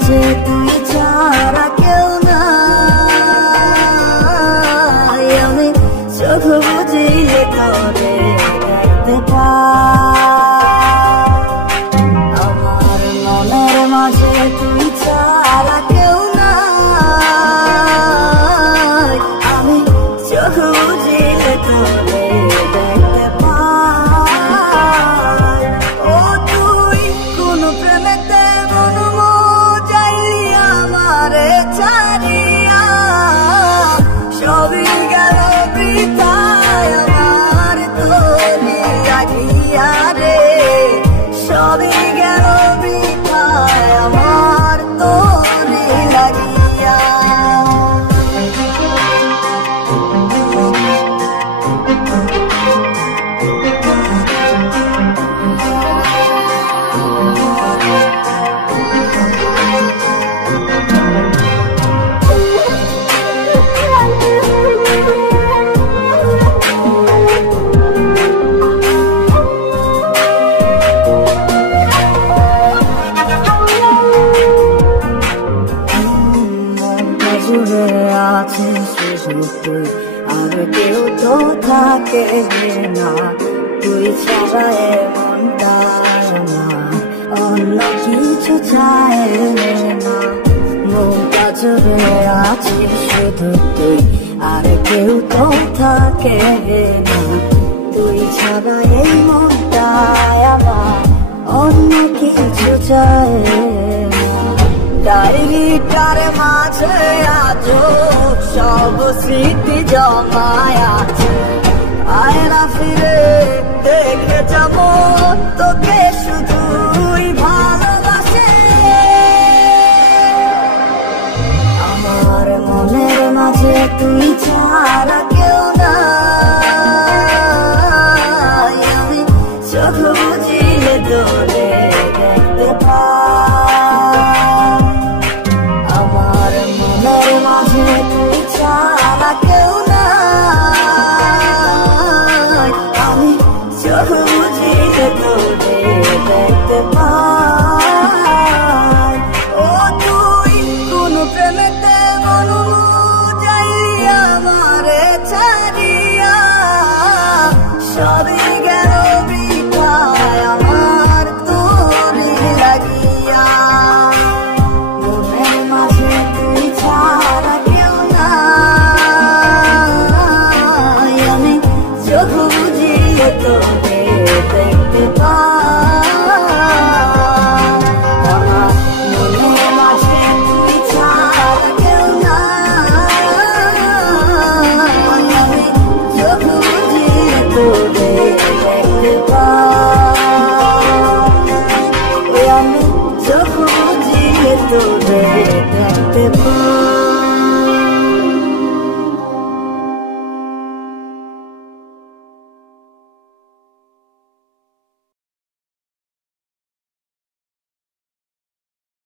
মাঝে তুই ছাড়া কেউ নাই, আমি চোখ বুঝিয়ে তোরে দেখতে পাই। আমার মনের মাঝে তুই ছাড়া কেউ নাই, আমি চোখ বুঝিয়ে তোরে দেখতে পাই। ও তুই কোন প্রেমেতে ছাড়িয়া সবই গেল বৃথায়, আমার তোরে লাগিয়া রে, সবই গেল বৃথায় আমার তোরে লাগিয়া। তুই আর কেউ তো থাকে না, তুই ছাড়া মনটায় না অন্য কিছু চায় না। মনটা জুড়ে আছিস শুধু তুই আর কেউ তো থাকে না, তুই ছাড়া এই মনটায় আমার অন্য কিছু চায় না। ডায়েরিটার মাঝে আজও সব স্মৃতি জমায় আছে, আয়না ফিরে দেখে যাব তোকে শুধুই ভালোবাসে। আমার মনের মাঝে তুই